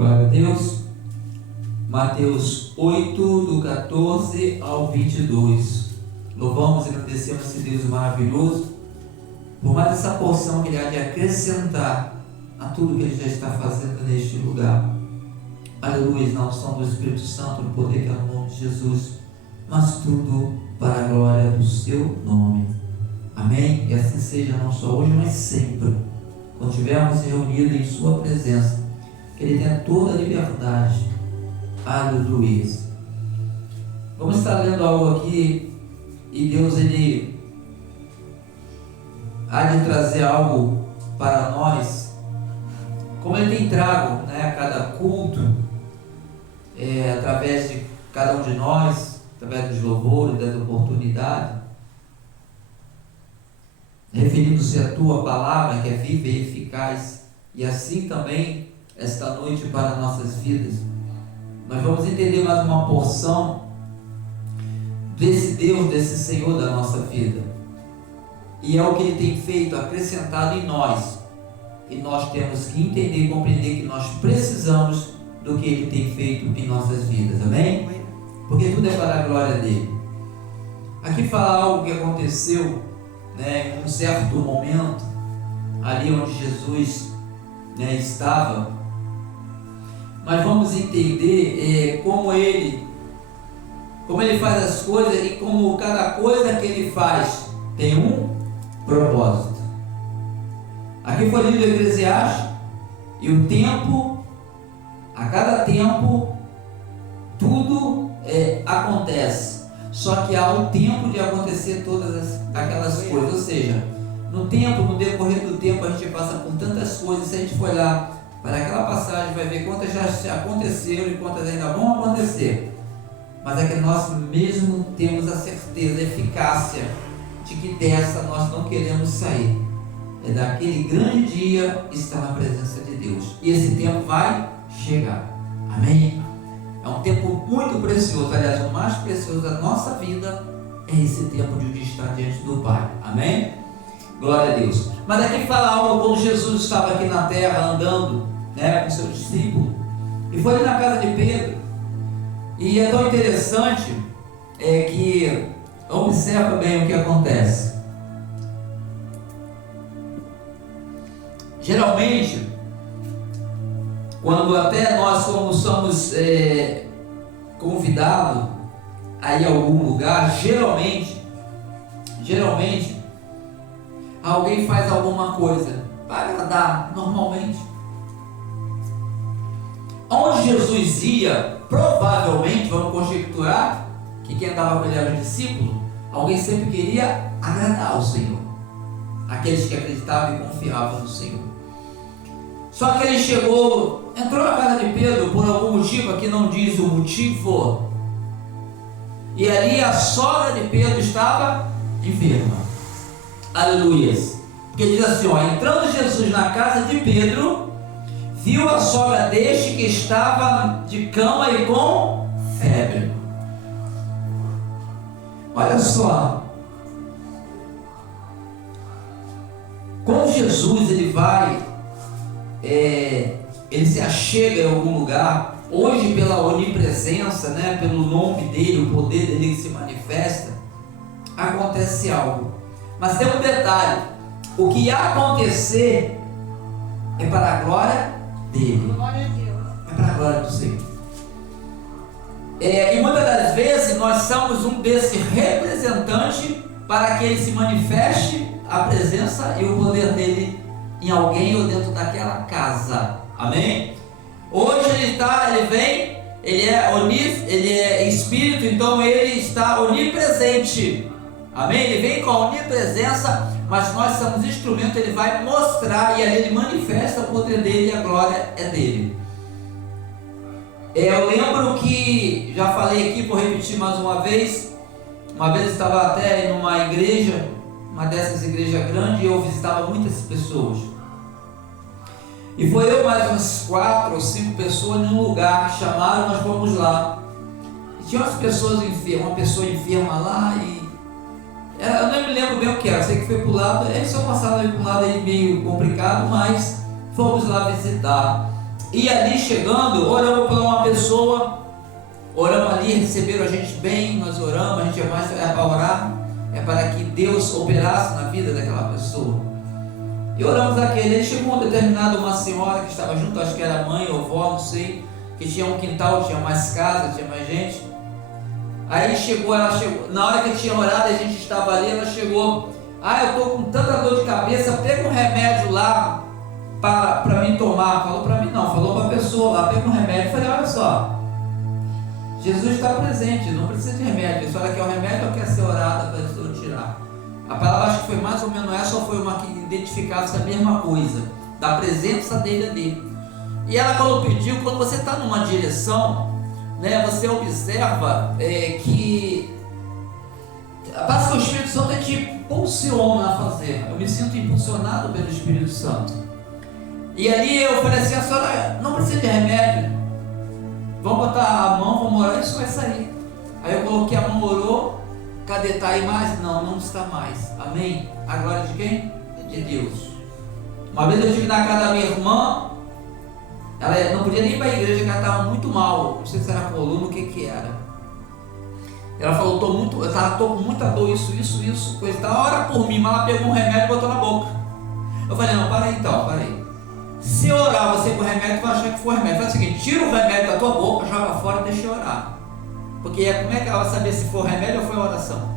Glória a Deus. Mateus 8, do 14 ao 22. Louvamos e agradecemos esse Deus maravilhoso por mais essa porção que Ele há de acrescentar a tudo que Ele já está fazendo neste lugar. Aleluia, na unção do Espírito Santo, no poder que é no nome de Jesus, mas tudo para a glória do Seu nome. Amém? E assim seja, não só hoje, mas sempre, quando estivermos reunidos em Sua presença, que Ele tenha toda a liberdade. Aleluia. Vamos estar lendo algo aqui e Deus, Ele há de trazer algo para nós, como Ele tem trago, a cada culto, através de cada um de nós, através dos louvores, das oportunidades, referindo-se à Tua palavra, que é viva e eficaz, e assim também esta noite para nossas vidas. Nós vamos entender mais uma porção desse Deus, desse Senhor da nossa vida. E é o que Ele tem feito, acrescentado em nós. E nós temos que entender e compreender que nós precisamos do que Ele tem feito em nossas vidas. Amém? Porque tudo é para a glória dEle. Aqui fala algo que aconteceu, em um certo momento, ali onde Jesus estava. Nós vamos entender como ele faz as coisas e como cada coisa que Ele faz tem um propósito. Aqui foi lido o Eclesiastes, e o tempo, a cada tempo, tudo acontece, só que há o tempo de acontecer todas aquelas coisas, ou seja, no decorrer do tempo a gente passa por tantas coisas. Se a gente for olhar para aquela passagem, vai ver quantas já aconteceram e quantas ainda vão acontecer. Mas é que nós mesmo temos a certeza, a eficácia de que dessa nós não queremos sair. É daquele grande dia estar na presença de Deus. E esse tempo vai chegar. Amém? É um tempo muito precioso. Aliás, o mais precioso da nossa vida é esse tempo de estar diante do Pai. Amém? Glória a Deus. Mas aqui fala algo quando Jesus estava aqui na terra andando, com seus discípulos, e foi ali na casa de Pedro. E é tão interessante que observa bem o que acontece. Geralmente, quando até nós somos convidados a ir a algum lugar, geralmente alguém faz alguma coisa para agradar, normalmente. Onde Jesus ia, provavelmente, vamos conjecturar, que quem andava com Ele era um discípulo, alguém sempre queria agradar ao Senhor, aqueles que acreditavam e confiavam no Senhor. Só que ele entrou na casa de Pedro por algum motivo, aqui não diz o motivo, e ali a sogra de Pedro estava enferma. Aleluia. Porque diz assim, entrando Jesus na casa de Pedro, viu a sogra deste que estava de cama e com febre. Olha só, quando Jesus ele se achega em algum lugar, hoje pela onipresença, pelo nome dele, o poder dele que se manifesta, acontece algo. Mas tem um detalhe: o que ia acontecer é para a glória dele. Glória a Deus. É para a glória do Senhor. E muitas das vezes nós somos um desse representante para que ele se manifeste a presença e o poder dele em alguém ou dentro daquela casa. Amém? Hoje ele é espírito, então ele está onipresente. Amém? Ele vem com a onipresença, mas nós somos instrumento. Ele vai mostrar e ali ele manifesta o poder dele e a glória é dele. Eu lembro que, já falei aqui, vou repetir mais uma vez eu estava até em uma igreja, uma dessas igrejas grandes, e eu visitava muitas pessoas. E foi eu mais umas 4 ou 5 pessoas num lugar, chamaram, nós fomos lá. E tinha umas pessoas enfermas, uma pessoa enferma lá, e eu não me lembro bem o que era, sei que foi para o lado, eles só passaram para um lado aí meio complicado, mas fomos lá visitar. E ali chegando, oramos por uma pessoa, oramos ali, receberam a gente bem, nós oramos, a gente é para orar, é para que Deus operasse na vida daquela pessoa. E oramos aquele, ele chegou um determinado, uma senhora que estava junto, acho que era mãe ou avó, não sei, que tinha um quintal, tinha mais casa, tinha mais gente. Aí ela chegou, na hora que tinha orado, a gente estava ali, ela chegou, eu estou com tanta dor de cabeça, pega um remédio lá para mim tomar. Falou para mim não, falou para a pessoa lá, pega um remédio. Eu falei, olha só, Jesus está presente, não precisa de remédio, a senhora quer o remédio ou quer ser orada para a pessoa tirar? A palavra acho que foi mais ou menos essa, ou foi uma que identificasse a mesma coisa, da presença dele ali. E ela, quando pediu, quando você está numa direção, né, você observa que parece que o Espírito Santo te impulsiona a fazer. Eu me sinto impulsionado pelo Espírito Santo. E ali eu falei assim, a senhora não precisa de remédio, vamos botar a mão, vamos orar, isso vai sair. Aí eu coloquei a mão, orou, cadê? Está aí mais? Não está mais. Amém? A glória de quem? De Deus. Uma vez eu estive na casa da minha irmã, ela não podia nem ir para a igreja, porque ela estava muito mal, não sei se era coluna, o que era. Ela falou, estou com muita dor, isso, coisa e tal, ora por mim, mas ela pegou um remédio e botou na boca. Eu falei, não, para aí. Se eu orar você com o remédio, tu vai achar que foi remédio. Faz o seguinte, tira o remédio da tua boca, joga fora e deixa eu orar. Porque como é que ela vai saber se foi remédio ou foi oração?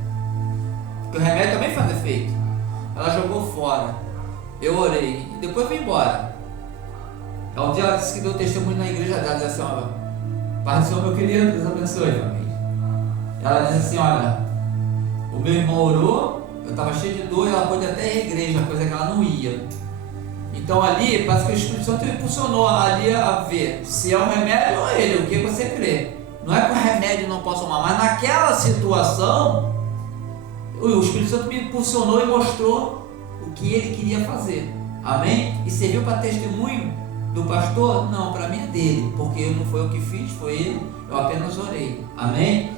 Porque o remédio também faz efeito. Ela jogou fora, eu orei, e depois fui embora. Um dia ela disse que deu testemunho na igreja dela, disse assim, olha, Pai do Senhor, meu querido, Deus abençoe, família. Ela disse assim, olha, o meu irmão orou, eu estava cheio de dor, e ela pôde até ir à igreja, coisa que ela não ia. Então ali, parece que o Espírito Santo impulsionou ali a ver se é um remédio ou ele, o que você crê. Não é que o remédio não possa tomar, mas naquela situação, o Espírito Santo me impulsionou e mostrou o que ele queria fazer. Amém? E serviu para testemunho do pastor? Não, para mim é dele, porque não foi eu que fiz, foi ele, eu apenas orei. Amém?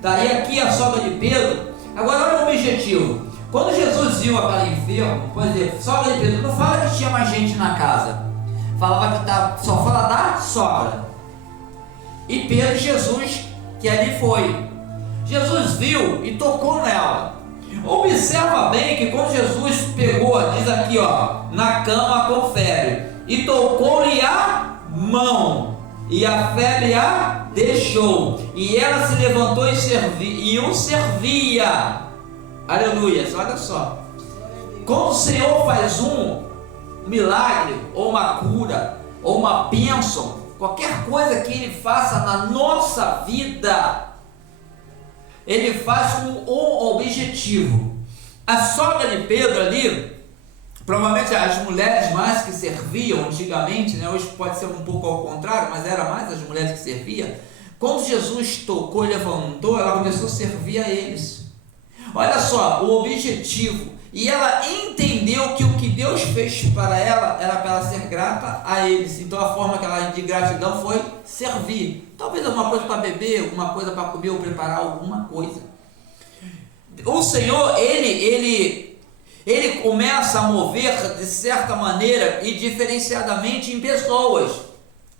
Daí aqui a sogra de Pedro. Agora olha o objetivo. Quando Jesus viu aquela enferma, por exemplo, sogra de Pedro, não fala que tinha mais gente na casa, só fala da sogra. E Pedro, Jesus, que ali foi. Jesus viu e tocou nela. Observa bem que quando Jesus pegou, diz aqui, na cama, confere, e tocou-lhe a mão, e a febre a deixou, e ela se levantou e o servia. Aleluia, olha só. Quando o Senhor faz um milagre, ou uma cura, ou uma bênção, qualquer coisa que Ele faça na nossa vida, Ele faz com um objetivo. A sogra de Pedro ali, provavelmente as mulheres mais que serviam antigamente, né? Hoje pode ser um pouco ao contrário, mas era mais as mulheres que serviam. Quando Jesus tocou e levantou, ela começou a servir a eles. Olha só, o objetivo. E ela entendeu que o que Deus fez para ela era para ela ser grata a eles. Então a forma que ela de gratidão foi servir. Talvez alguma coisa para beber, alguma coisa para comer ou preparar alguma coisa. O Senhor, ele começa a mover de certa maneira e diferenciadamente em pessoas.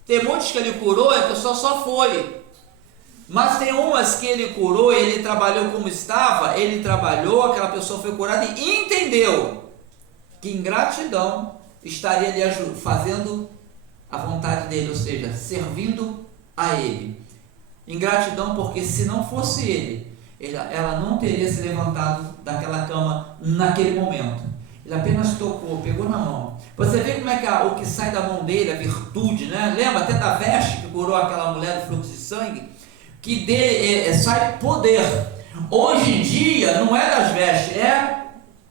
Tem muitos que ele curou e a pessoa só foi. Mas tem umas que ele curou, ele trabalhou como estava, ele trabalhou, aquela pessoa foi curada e entendeu que em gratidão estaria ali fazendo a vontade dele, ou seja, servindo a ele. Em gratidão, porque se não fosse ele, ela não teria se levantado daquela cama naquele momento. Ele apenas tocou, pegou na mão. Você vê como é que o que sai da mão dele, a virtude, né? Lembra até da veste que curou aquela mulher do fluxo de sangue? Que sai poder. Hoje em dia não é das vestes,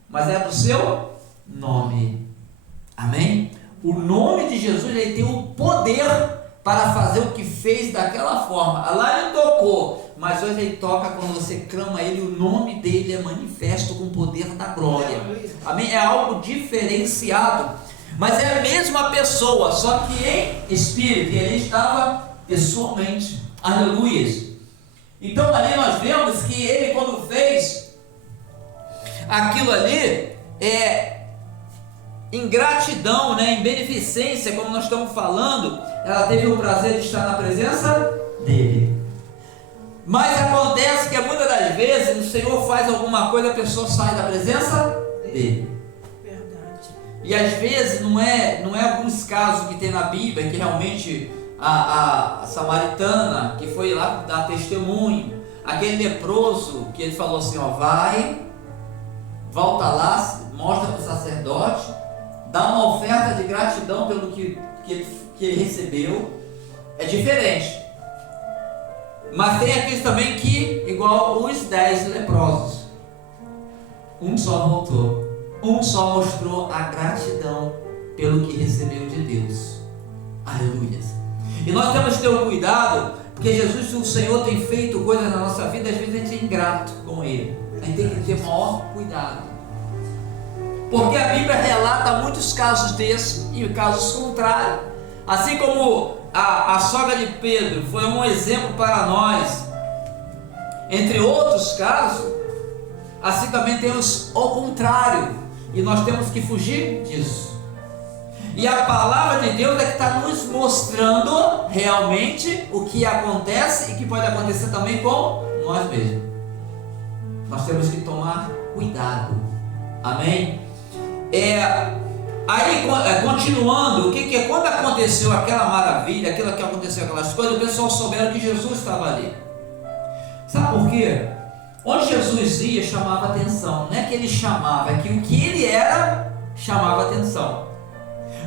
mas é do seu nome. Amém? O nome de Jesus, ele tem o poder para fazer o que fez daquela forma. Lá ele tocou, mas hoje ele toca quando você clama ele, o nome dele é manifesto com o poder da glória. Amém? É algo diferenciado, mas é a mesma pessoa, só que em espírito, ele estava pessoalmente. Aleluia. Então ali nós vemos que ele, quando fez aquilo ali, em gratidão, né, em beneficência, como nós estamos falando, ela teve o prazer de estar na presença dele. Mas acontece que muitas das vezes o Senhor faz alguma coisa, a pessoa sai da presença dele. Verdade. E às vezes não é alguns casos que tem na Bíblia que realmente a samaritana que foi lá dar testemunho, aquele leproso que ele falou assim, ó, vai, volta lá, mostra para o sacerdote, dá uma oferta de gratidão pelo que ele recebeu. É diferente. Mas tem aqueles também que, igual os 10 leprosos, um só voltou, um só mostrou a gratidão pelo que recebeu de Deus. Aleluia. E nós temos que ter um cuidado, porque Jesus, o Senhor, tem feito coisas na nossa vida, às vezes a gente é ingrato com Ele. A gente tem que ter maior cuidado, porque a Bíblia relata muitos casos desses e casos contrários. Assim como a sogra de Pedro foi um exemplo para nós, entre outros casos, assim também temos o contrário, e nós temos que fugir disso. E a palavra de Deus é que está nos mostrando realmente o que acontece e que pode acontecer também com nós mesmos. Nós temos que tomar cuidado. Amém? Aí, continuando, o que é? Quando aconteceu aquela maravilha, aquilo que aconteceu, aquelas coisas, o pessoal souberam que Jesus estava ali. Sabe por quê? Onde Jesus ia chamava atenção. Não é que ele chamava, é que o que ele era chamava atenção.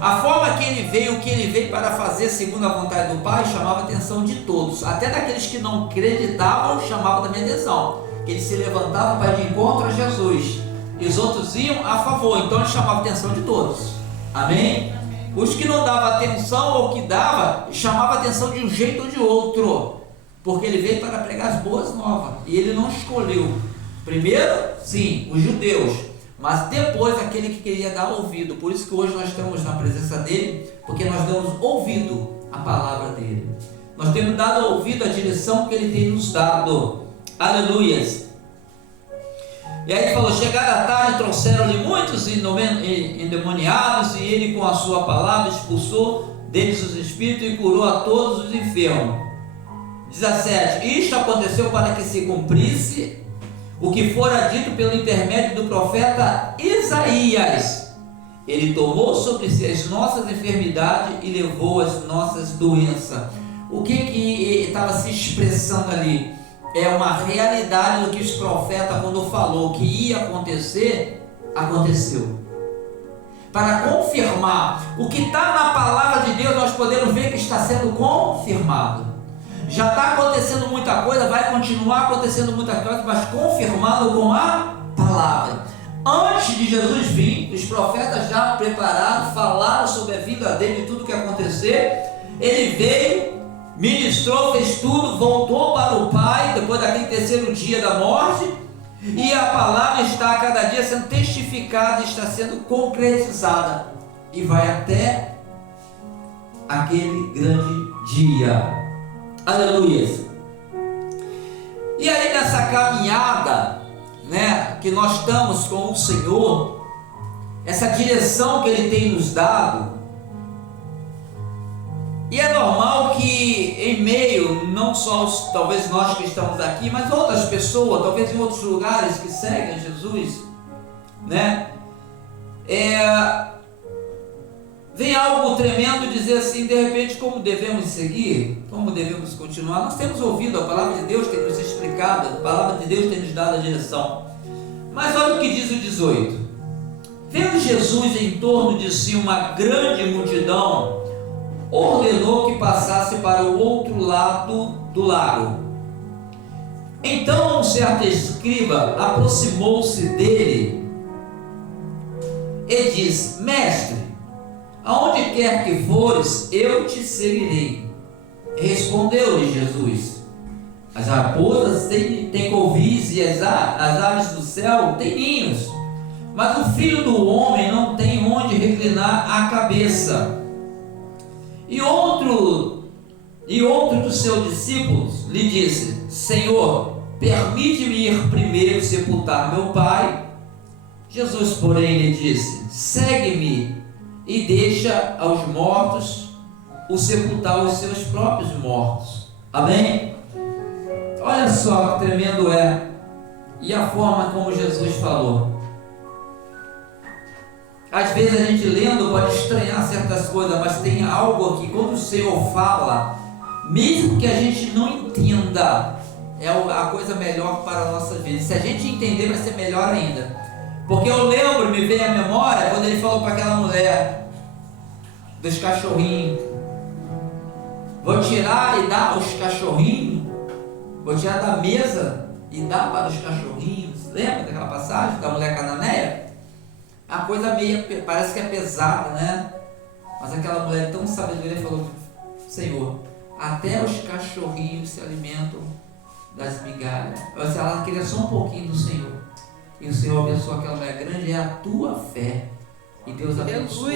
A forma que ele veio, o que ele veio para fazer segundo a vontade do Pai, chamava a atenção de todos. Até daqueles que não acreditavam, chamava também atenção. Que eles se levantavam para ir de encontro a Jesus. E os outros iam a favor, então ele chamava a atenção de todos. Amém? Os que não davam atenção, ou que dava, chamava a atenção de um jeito ou de outro, porque ele veio para pregar as boas novas, e ele não escolheu, primeiro, sim, os judeus, mas depois aquele que queria dar ouvido. Por isso que hoje nós estamos na presença dele, porque nós damos ouvido à palavra dele, nós temos dado ouvido à direção que ele tem nos dado. Aleluias. E aí ele falou, chegada a tarde, trouxeram-lhe muitos endemoniados, e ele com a sua palavra expulsou deles os espíritos e curou a todos os enfermos. 17, isto aconteceu para que se cumprisse o que fora dito pelo intermédio do profeta Isaías. Ele tomou sobre si as nossas enfermidades e levou as nossas doenças. O que estava se expressando ali? É uma realidade do que os profetas, quando falou que ia acontecer, aconteceu. Para confirmar o que está na palavra de Deus, nós podemos ver que está sendo confirmado. Já está acontecendo muita coisa, vai continuar acontecendo muita coisa, mas confirmado com a palavra. Antes de Jesus vir, os profetas já prepararam, falaram sobre a vida dele e tudo que ia acontecer. Ele veio, ministrou, fez tudo, voltou para o Pai depois daquele terceiro dia da morte, e a palavra está a cada dia sendo testificada, está sendo concretizada, e vai até aquele grande dia. Aleluia. E aí nessa caminhada, né, que nós estamos com o Senhor, essa direção que Ele tem nos dado, e é normal que em meio, não só talvez nós que estamos aqui, mas outras pessoas, talvez em outros lugares que seguem Jesus, né? Vem algo tremendo dizer assim, de repente, como devemos seguir, como devemos continuar. Nós temos ouvido, a palavra de Deus tem nos explicado, a palavra de Deus tem nos dado a direção. Mas olha o que diz o 18. Vendo Jesus em torno de si uma grande multidão, ordenou que passasse para o outro lado do lago. Então um certo escriba aproximou-se dele e disse, mestre, aonde quer que fores, eu te seguirei. Respondeu-lhe Jesus, as raposas têm covis e as aves do céu têm ninhos, mas o Filho do Homem não tem onde reclinar a cabeça. E outro dos seus discípulos lhe disse, Senhor, permite-me ir primeiro sepultar meu pai. Jesus, porém, lhe disse: segue-me e deixa aos mortos o sepultar os seus próprios mortos. Amém? Olha só que tremendo é, e a forma como Jesus falou. Às vezes a gente lendo pode estranhar certas coisas, mas tem algo aqui, quando o Senhor fala, mesmo que a gente não entenda, é a coisa melhor para a nossa vida. Se a gente entender, vai ser melhor ainda. Porque eu lembro, me veio à memória, quando ele falou para aquela mulher dos cachorrinhos: vou tirar e dar aos cachorrinhos, vou tirar da mesa e dar para os cachorrinhos. Lembra daquela passagem da mulher cananeia? A coisa meio, parece que é pesada, né? Mas aquela mulher tão sabedoria falou: Senhor, até os cachorrinhos se alimentam das migalhas. Ela queria só um pouquinho do Senhor. E o Senhor abençoou aquela mulher. Grande é a tua fé. E Deus abençoou.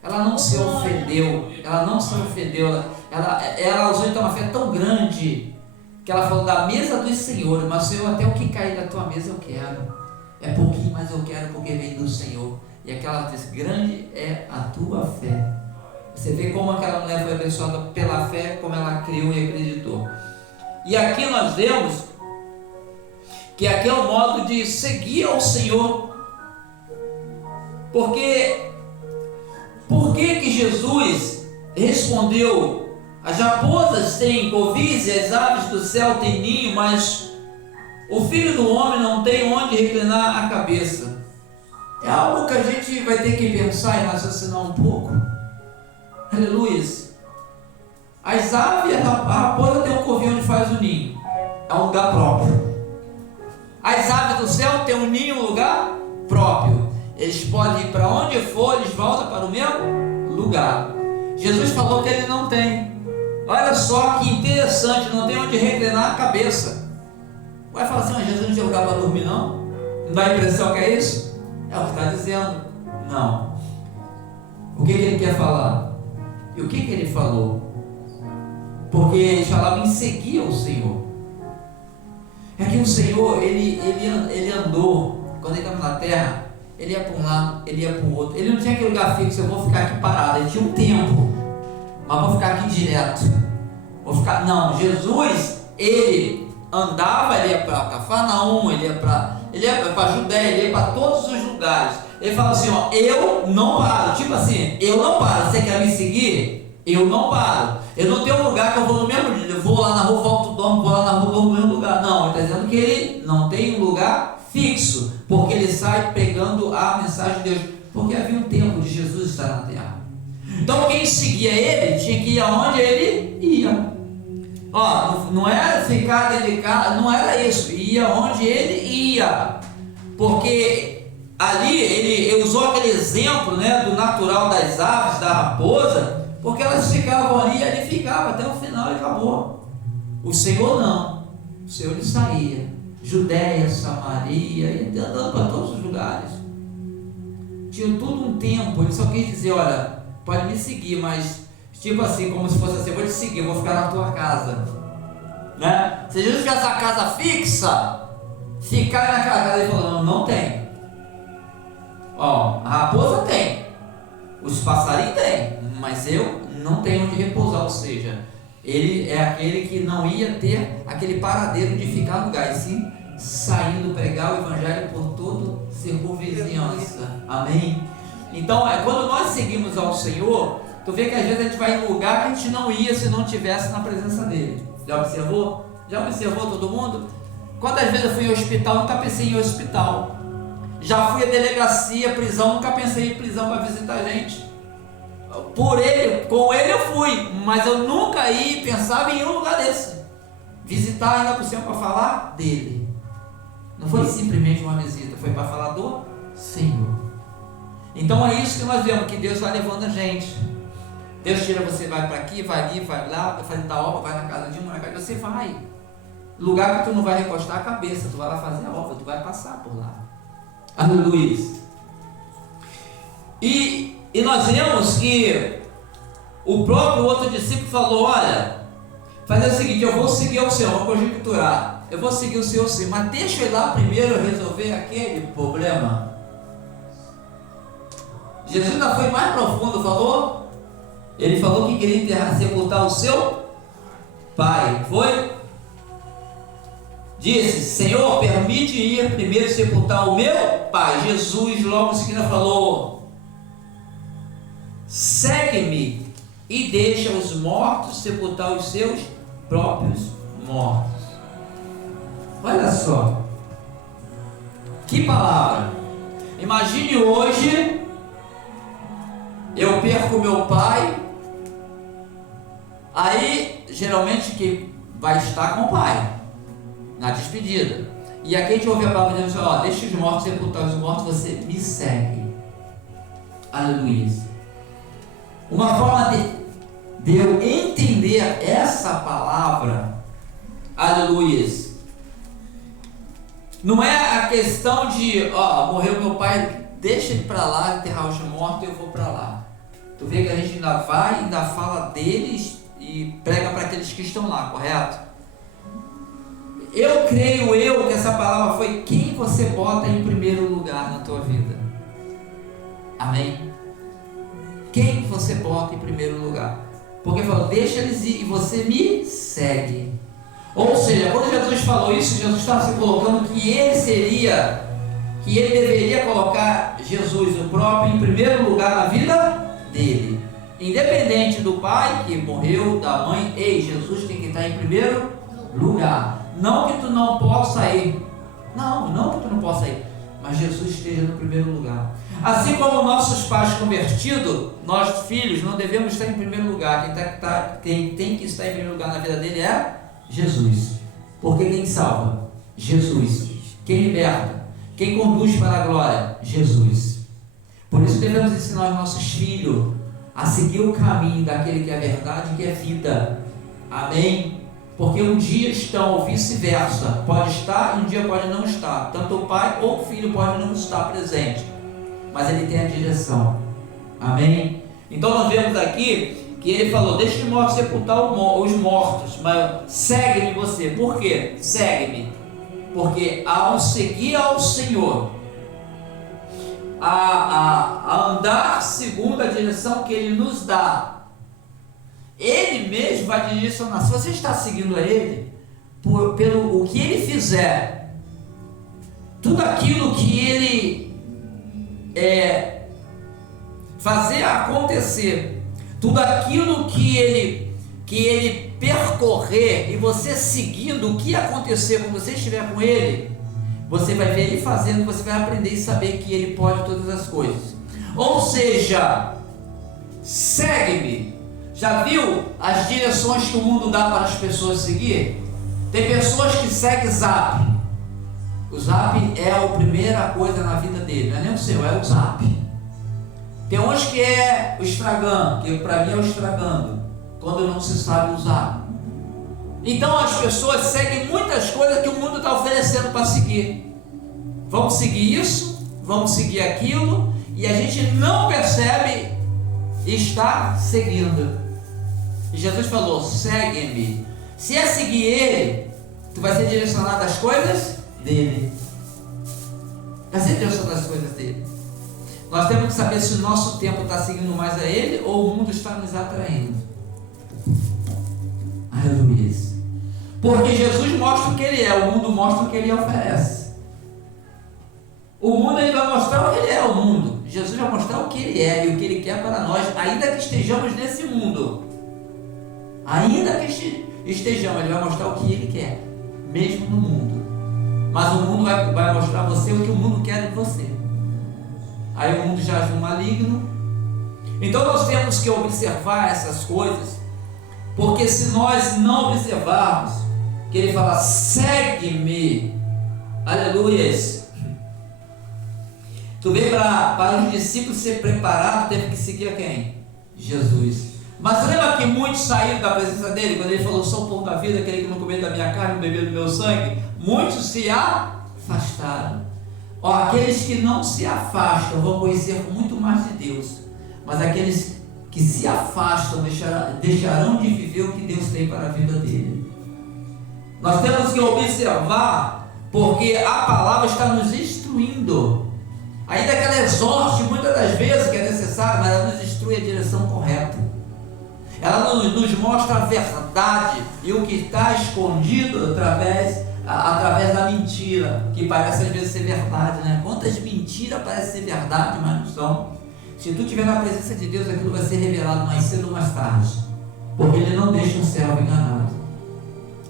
Ela não se ofendeu. Ela não se ofendeu. Ela usou então uma fé tão grande que ela falou: da mesa dos senhores, mas Senhor, até o que cair da tua mesa eu quero. É pouquinho, mas eu quero porque vem do Senhor. E aquela diz: grande é a tua fé. Você vê como aquela mulher foi abençoada pela fé, como ela creu e acreditou. E aqui nós vemos que aqui é o modo de seguir ao Senhor. Porque por que Jesus respondeu: as raposas têm covis e as aves do céu têm ninho, mas o Filho do Homem não tem onde reclinar a cabeça? É algo que a gente vai ter que pensar e raciocinar um pouco. Aleluia. As aves, a raposa tem um covil onde faz o ninho, é um lugar próprio. As aves do céu têm um ninho, um lugar próprio. Eles podem ir para onde for, eles voltam para o mesmo lugar. Jesus falou que ele não tem. Olha só que interessante, não tem onde reclinar a cabeça. Vai falar assim: mas Jesus não tem lugar para dormir, não? Não dá a impressão que é isso? É o que está dizendo. Não. O que ele quer falar? E o que ele falou? Porque eles falavam em seguir o Senhor. É que o Senhor, ele andou, quando ele estava na terra, ele ia para um lado, ele ia para o outro. Ele não tinha aquele lugar fixo: eu vou ficar aqui parado. Ele tinha um tempo, mas vou ficar aqui direto. Não, Jesus, ele andava, ele ia para Cafarnaum, ele ia para Judéia, ele ia para todos os lugares. Ele fala assim: ó, eu não paro. Tipo assim, eu não paro. Você quer me seguir? Eu não paro. Eu não tenho um lugar que eu vou no mesmo dia. Eu vou lá na rua, volto, dormo, vou lá na rua, dormo no mesmo lugar. Não, ele está dizendo que ele não tem um lugar fixo, porque ele sai pregando a mensagem de Deus. Porque havia um tempo de Jesus estar na terra. Então quem seguia ele tinha que ir aonde ele ia. Ó, não era ficar delicado, não era isso. Ia onde ele ia. Porque ali ele usou aquele exemplo, né, do natural das aves, da raposa, porque elas ficavam ali e ele ficava até o final e acabou. O Senhor não. O Senhor ele saía. Judéia, Samaria, e andando para todos os lugares. Tinha todo um tempo. Ele só quis dizer: olha, pode me seguir, mas tipo assim, como se fosse assim: eu vou te seguir, eu vou ficar na tua casa, né? Se Jesus tivesse a casa fixa, ficar naquela casa, ele falou: não tem. Ó, a raposa tem, os passarinhos tem, mas eu não tenho onde repousar. Ou seja, ele é aquele que não ia ter aquele paradeiro de ficar no lugar, e sim saindo pregar o evangelho por todo circunvizinhança. Amém? Então, quando nós seguimos ao Senhor, tu vê que às vezes a gente vai em um lugar que a gente não ia se não estivesse na presença dele. Já observou? Já observou todo mundo? Quantas vezes eu fui ao hospital, nunca pensei em hospital. Já fui à delegacia, prisão, nunca pensei em prisão para visitar gente. Por ele, com ele eu fui, mas eu nunca pensava em um lugar desse. Visitar ainda por cima para falar dele. Não foi simplesmente uma visita, foi para falar do Senhor. Então é isso que nós vemos, que Deus vai levando a gente. Deus tira você, vai para aqui, vai ali, vai lá, vai fazer tal obra, vai na casa de uma, na casa de você vai. Lugar que tu não vai recostar a cabeça, tu vai lá fazer a obra, tu vai passar por lá. Aleluia. E nós vemos que o próprio outro discípulo falou: olha, fazer o seguinte, eu vou seguir o Senhor, vou conjecturar, eu vou seguir o Senhor sim, mas deixa eu ir lá primeiro resolver aquele problema. Jesus ainda foi mais profundo, falou? Ele falou que queria enterrar, sepultar o seu pai, foi? Disse: Senhor, permite ir primeiro sepultar o meu pai. Jesus logo em seguida falou: segue-me e deixa os mortos sepultar os seus próprios mortos. Olha só, que palavra! Imagine hoje, eu perco meu pai, aí geralmente quem vai estar com o pai, na despedida, e aqui a gente ouve a palavra de Deus: ó, deixa os mortos sepultar os mortos, você me segue. Aleluia. Uma forma de eu entender essa palavra, aleluia, não é a questão de, ó, morreu meu pai, deixa ele para lá, enterrar os mortos e eu vou para lá. Tu vê que a gente ainda vai, ainda fala deles e prega para aqueles que estão lá, correto? Eu creio que essa palavra foi quem você bota em primeiro lugar na tua vida. Amém? Quem você bota em primeiro lugar? Porque falou: deixa eles ir e você me segue. Ou seja, quando Jesus falou isso, Jesus estava se colocando que ele deveria colocar Jesus, o próprio, em primeiro lugar na vida dele. Independente do pai que morreu, da mãe, Jesus tem que estar em primeiro lugar. Não que tu não possa ir, não que tu não possa ir, mas Jesus esteja no primeiro lugar. Assim como nossos pais convertidos, nós filhos não devemos estar em primeiro lugar. Quem tem que estar em primeiro lugar na vida dele é Jesus. Porque quem salva? Jesus. Quem liberta? Quem conduz para a glória? Jesus. Por isso devemos ensinar os nossos filhos a seguir o caminho daquele que é verdade e que é vida. Amém? Porque um dia estão, ou vice-versa, pode estar e um dia pode não estar. Tanto o pai ou o filho pode não estar presente, mas ele tem a direção. Amém? Então nós vemos aqui que ele falou: deixa os mortos sepultar os mortos, mas segue-me você. Por quê? Segue-me. Porque ao seguir ao Senhor, a andar segundo a direção que Ele nos dá, Ele mesmo vai direcionar. Se você está seguindo a Ele, pelo o que Ele fizer, tudo aquilo que Ele fazer acontecer, tudo aquilo que Ele percorrer, e você seguindo o que acontecer quando você estiver com Ele, você vai ver Ele fazendo, você vai aprender e saber que Ele pode todas as coisas. Ou seja, segue-me. Já viu as direções que o mundo dá para as pessoas seguir? Tem pessoas que seguem Zap. O Zap é a primeira coisa na vida dele, não é nem o seu, é o Zap. Tem uns que é o Instagram, que para mim é o Instagram, quando não se sabe usar. Então as pessoas seguem muitas coisas que o mundo está oferecendo para seguir. Vamos seguir isso, vamos seguir aquilo, e a gente não percebe e está seguindo. E Jesus falou: segue-me. Se é seguir Ele, tu vai ser direcionado às coisas dele. Vai ser direcionado às coisas dele. Nós temos que saber se o nosso tempo está seguindo mais a Ele ou o mundo está nos atraindo. Aleluia. Porque Jesus mostra o que Ele é, o mundo mostra o que Ele oferece. O mundo ele vai mostrar o que Ele é, o mundo. Jesus vai mostrar o que Ele é e o que Ele quer para nós, ainda que estejamos nesse mundo. Ainda que estejamos, Ele vai mostrar o que Ele quer, mesmo no mundo. Mas o mundo vai mostrar a você o que o mundo quer de você. Aí o mundo jaz no maligno. Então nós temos que observar essas coisas, porque se nós não observarmos, que Ele fala: segue-me, aleluia. Tu vê, para os discípulos ser preparados, teve que seguir a quem? Jesus. Mas lembra que muitos saíram da presença dele, quando Ele falou: sou o pão da vida, aquele que não comer da minha carne, não beber do meu sangue? Muitos se afastaram. Ó, aqueles que não se afastam vão conhecer muito mais de Deus, mas aqueles que se afastam deixarão de viver o que Deus tem para a vida dele. Nós temos que observar, porque a palavra está nos instruindo, ainda que ela exorte muitas das vezes que é necessário necessária, mas ela nos instrui a direção correta. Ela nos mostra a verdade e o que está escondido através da mentira, que parece às vezes ser verdade, né? Quantas mentiras parecem ser verdade, mas não são. Se tu estiver na presença de Deus, aquilo vai ser revelado mais cedo ou mais tarde, porque Ele não deixa um servo enganado.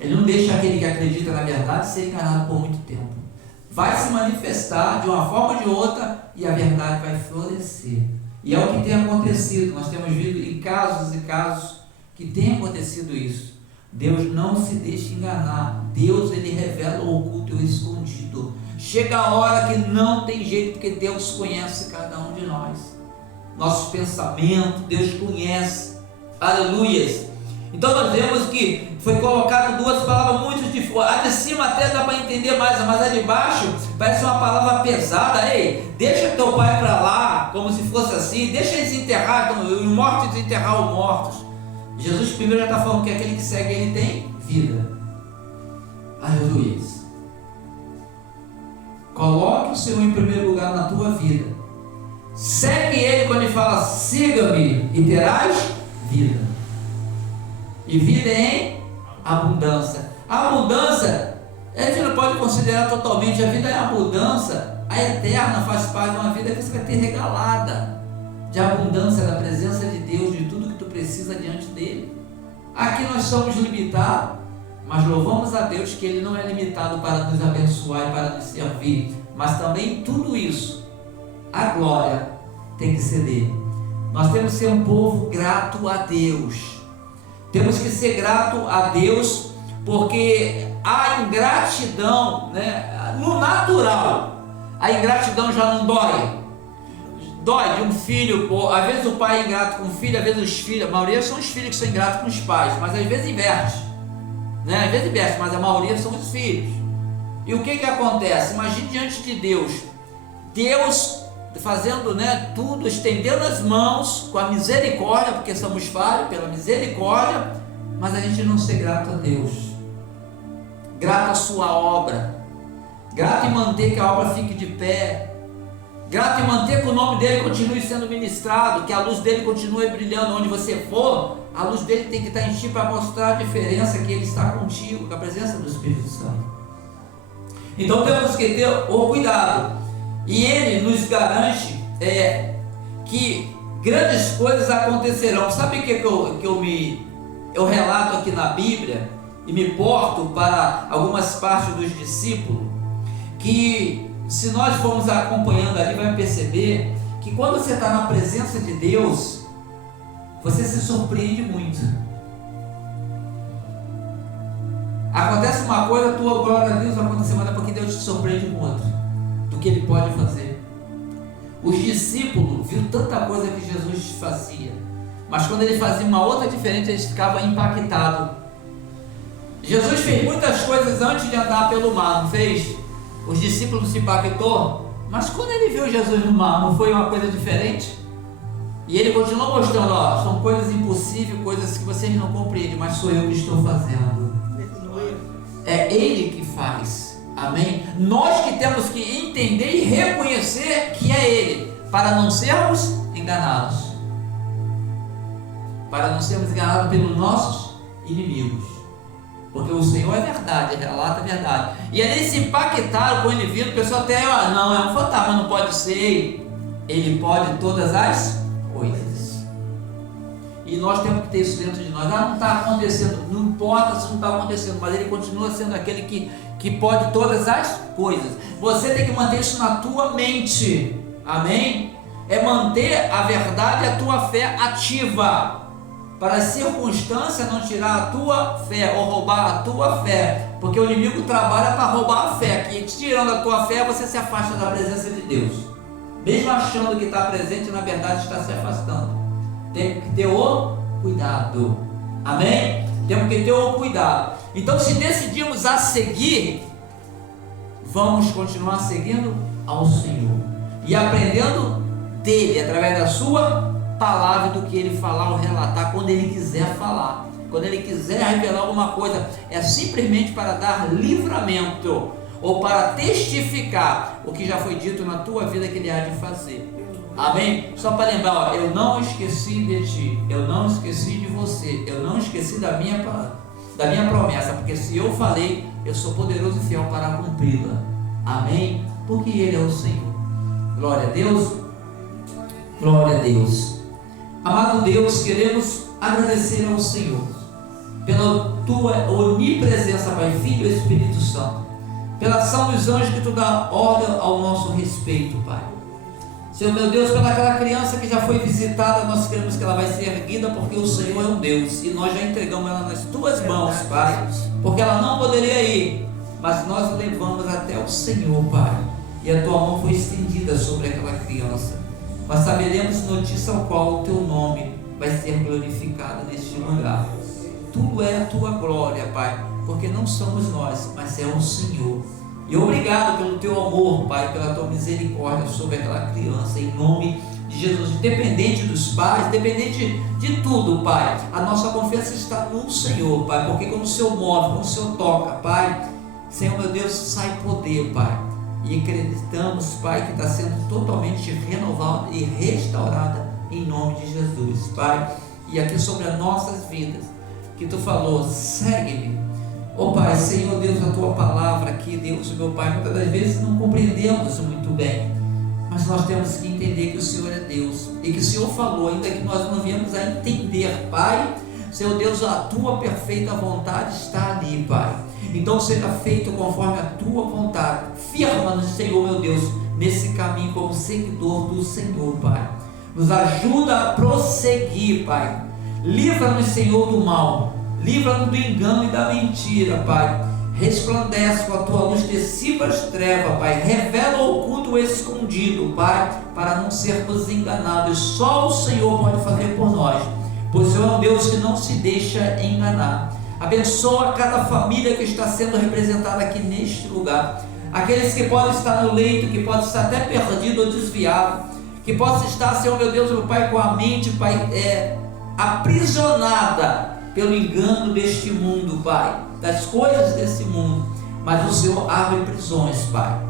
Ele não deixa aquele que acredita na verdade ser enganado por muito tempo. Vai se manifestar de uma forma ou de outra e a verdade vai florescer. E é o que tem acontecido. Nós temos visto em casos e casos que tem acontecido isso. Deus não se deixa enganar. Deus, Ele revela o oculto e o escondido. Chega a hora que não tem jeito, porque Deus conhece cada um de nós. Nossos pensamentos, Deus conhece. Aleluias. Então nós vemos que foi colocado duas palavras muito difíceis. A de cima até dá para entender mais, mas a de baixo parece uma palavra pesada. Ei, deixa teu pai para lá, como se fosse assim. Deixa eles enterrar, os mortos enterrar os mortos. Jesus primeiro já está falando que aquele que segue Ele tem vida. Aleluia. Coloque o Senhor em primeiro lugar na tua vida. Segue Ele quando Ele fala: siga-me e terás vida. E vida em abundância. A abundância, a gente não pode considerar totalmente. A vida é a abundância. A eterna faz parte de uma vida que você vai ter regalada de abundância da presença de Deus, de tudo que tu precisa diante dele. Aqui nós somos limitados, mas louvamos a Deus que Ele não é limitado para nos abençoar e para nos servir, mas também tudo isso, a glória tem que ser dele. Nós temos que ser um povo grato a Deus. Temos que ser grato a Deus, porque a ingratidão, né, no natural, a ingratidão já não dói. Dói de um filho, às vezes o pai é ingrato com o filho, às vezes os filhos, a maioria são os filhos que são ingratos com os pais, mas às vezes inverte, né? Às vezes inverte, mas a maioria são os filhos. E o que acontece? Imagine diante de Deus, Deus fazendo, né, tudo, estendendo as mãos com a misericórdia, porque somos falhos pela misericórdia, mas a gente não ser grato a Deus, grato à sua obra, grato em manter que a obra fique de pé, grato em manter que o nome dele continue sendo ministrado, que a luz dele continue brilhando onde você for. A luz dele tem que estar em ti para mostrar a diferença que ele está contigo, com a presença do Espírito Santo. Então temos que ter o cuidado. E Ele nos garante que grandes coisas acontecerão. Sabe o que eu relato aqui na Bíblia e me porto para algumas partes dos discípulos? Que se nós formos acompanhando ali, vai perceber que quando você está na presença de Deus, você se surpreende muito. Acontece uma coisa, tua glória a Deus vai acontecer, mas é porque Deus te surpreende com outra, do que Ele pode fazer. Os discípulos viram tanta coisa que Jesus fazia, mas quando Ele fazia uma outra diferente, eles ficavam impactados. Jesus fez muitas coisas antes de andar pelo mar, não fez? Os discípulos se impactou, mas quando Ele viu Jesus no mar, não foi uma coisa diferente? E Ele continuou mostrando: ó, são coisas impossíveis, coisas que vocês não compreendem, mas sou eu que estou fazendo. É Ele que faz. Amém? Nós que temos que entender e reconhecer que é Ele, para não sermos enganados, para não sermos enganados pelos nossos inimigos, porque o Senhor é verdade, Ele relata a verdade. E eles se impactaram com Ele vindo. O pessoal até, não, é um fantasma, não pode ser. Ele pode todas as coisas. E nós temos que ter isso dentro de nós. Não está acontecendo, não importa se não está acontecendo, mas Ele continua sendo aquele que pode todas as coisas. Você tem que manter isso na tua mente. Amém? É manter a verdade e a tua fé ativa, para as circunstâncias não tirar a tua fé ou roubar a tua fé, porque o inimigo trabalha para roubar a fé, que tirando a tua fé você se afasta da presença de Deus, mesmo achando que está presente, na verdade está se afastando. Tem que ter o cuidado. Amém? Temos que ter o cuidado. Então, se decidimos a seguir, vamos continuar seguindo ao Senhor e aprendendo dele, através da sua palavra, do que ele falar ou relatar, quando ele quiser falar, quando ele quiser revelar alguma coisa, é simplesmente para dar livramento ou para testificar o que já foi dito na tua vida que ele há de fazer. Amém? Só para lembrar, ó, eu não esqueci de ti, eu não esqueci de você, eu não esqueci da minha promessa, porque se eu falei, eu sou poderoso e fiel para cumpri-la. Amém? Porque Ele é o Senhor. Glória a Deus. Glória a Deus. Amado Deus, queremos agradecer ao Senhor pela tua onipresença, Pai, Filho e Espírito Santo, pela ação dos anjos que tu dá ordem ao nosso respeito, Pai. Senhor meu Deus, pelaquela criança que já foi visitada, nós queremos que ela vai ser erguida, porque o Senhor é um Deus, e nós já entregamos ela nas tuas mãos, Pai, porque ela não poderia ir, mas nós levamos até o Senhor, Pai, e a tua mão foi estendida sobre aquela criança. Nós saberemos notícia ao qual o teu nome vai ser glorificado neste lugar. Tudo é a tua glória, Pai, porque não somos nós, mas é o Senhor. E obrigado pelo teu amor, Pai, pela tua misericórdia sobre aquela criança, em nome de Jesus. Independente dos pais, independente de tudo, Pai, a nossa confiança está no Senhor, Pai, porque quando o Senhor move, quando o Senhor toca, Pai, Senhor meu Deus, sai poder, Pai, e acreditamos, Pai, que está sendo totalmente renovada e restaurada em nome de Jesus, Pai. E aqui sobre as nossas vidas, que tu falou, segue-me. Ó Pai, Senhor Deus, a tua palavra aqui, Deus, meu Pai, muitas das vezes não compreendemos muito bem, mas nós temos que entender que o Senhor é Deus, e que o Senhor falou, ainda que nós não viemos a entender, Pai, Senhor Deus, a tua perfeita vontade está ali, Pai. Então seja feito conforme a tua vontade. Firma-nos, Senhor meu Deus, nesse caminho como seguidor do Senhor, Pai. Nos ajuda a prosseguir, Pai. Livra-nos, Senhor, do mal. Livra-nos do engano e da mentira, Pai. Resplandece com a tua luz, dissipa as trevas, Pai. Revela o oculto escondido, Pai, para não sermos enganados. Só o Senhor pode fazer por nós, pois o Senhor é um Deus que não se deixa enganar. Abençoa cada família que está sendo representada aqui neste lugar. Aqueles que podem estar no leito, que podem estar até perdido ou desviado, que possa estar, Senhor meu Deus, meu Pai, com a mente, Pai, aprisionada pelo engano deste mundo, Pai, das coisas desse mundo, mas o Senhor abre prisões, Pai,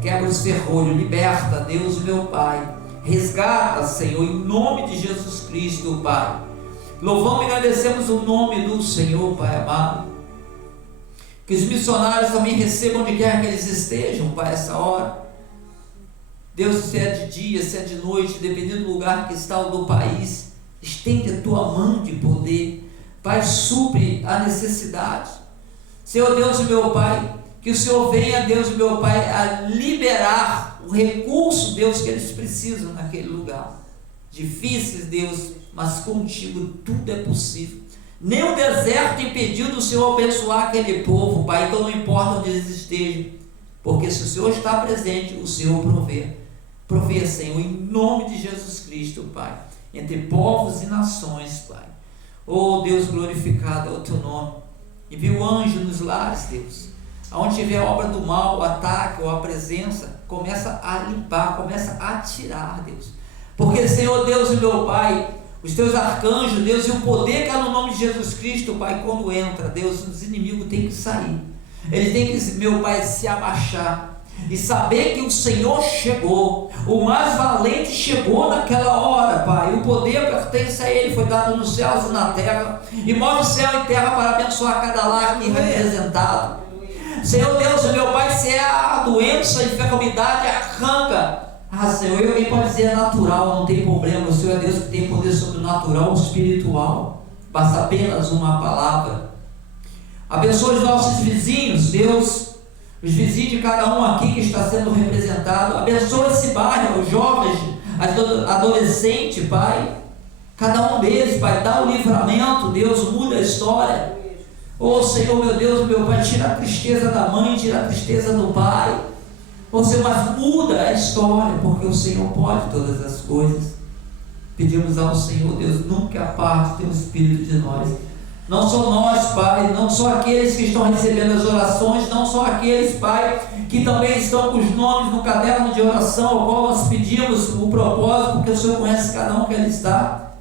quebra os ferrolhos, liberta, Deus meu Pai, resgata, Senhor, em nome de Jesus Cristo, Pai. Louvamos e agradecemos o nome do Senhor, Pai amado. Que os missionários também recebam onde quer que eles estejam, Pai, essa hora. Deus, se é de dia, se é de noite, dependendo do lugar que está ou do país, estende a tua mão de poder, Pai, supre a necessidade. Senhor Deus e meu Pai, que o Senhor venha, Deus e meu Pai, a liberar o recurso, Deus, que eles precisam naquele lugar. Difíceis, Deus, mas contigo tudo é possível. Nem o deserto impediu do Senhor abençoar aquele povo, Pai. Então não importa onde eles estejam, porque se o Senhor está presente, o Senhor provê. Provê, Senhor, em nome de Jesus Cristo, Pai, entre povos e nações, Pai. Oh Deus, glorificado é o teu nome. Envia o anjo nos lares, Deus. Aonde tiver obra do mal, o ataque ou a presença, começa a limpar, começa a tirar, Deus. Porque, Senhor Deus e meu Pai, os teus arcanjos, Deus, e o poder que há no nome de Jesus Cristo, Pai, quando entra, Deus, os inimigos têm que sair. Eles têm que, meu Pai, se abaixar e saber que o Senhor chegou, o mais valente chegou naquela hora, Pai. O poder pertence a Ele, foi dado nos céus e na terra, e move céu e terra para abençoar cada lar aqui representado. Senhor Deus, meu Pai, se é a doença, a enfermidade, arranca. Senhor, alguém pode dizer é natural, não tem problema. O Senhor é Deus que tem poder sobrenatural ou espiritual. Basta apenas uma palavra. Abençoa os nossos vizinhos, Deus, os vizinhos de cada um aqui que está sendo representado. Abençoa esse bairro, os jovens, adolescentes, Pai. Cada um deles, Pai, dá o livramento, Deus, muda a história. Oh Senhor, meu Deus, meu Pai, tira a tristeza da mãe, tira a tristeza do pai. Oh Senhor, mas muda a história, porque o Senhor pode todas as coisas. Pedimos ao Senhor, Deus, nunca aparte o teu Espírito de nós. Não só nós, Pai, não só aqueles que estão recebendo as orações, não só aqueles, Pai, que também estão com os nomes no caderno de oração, ao qual nós pedimos o propósito, porque o Senhor conhece cada um que ele está.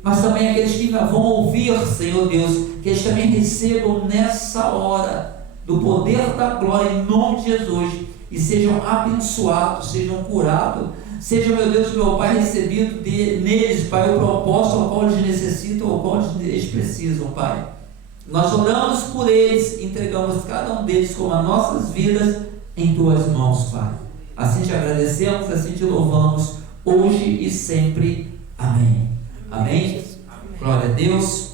Mas também aqueles que ainda vão ouvir, Senhor Deus, que eles também recebam nessa hora do poder da glória em nome de Jesus, e sejam abençoados, sejam curados, seja, meu Deus, meu Pai, recebido neles, Pai, o propósito ao qual eles necessitam, ao qual eles precisam, Pai. Nós oramos por eles, entregamos cada um deles como as nossas vidas em Tuas mãos, Pai. Assim te agradecemos, assim te louvamos, hoje e sempre. Amém. Amém? Glória a Deus.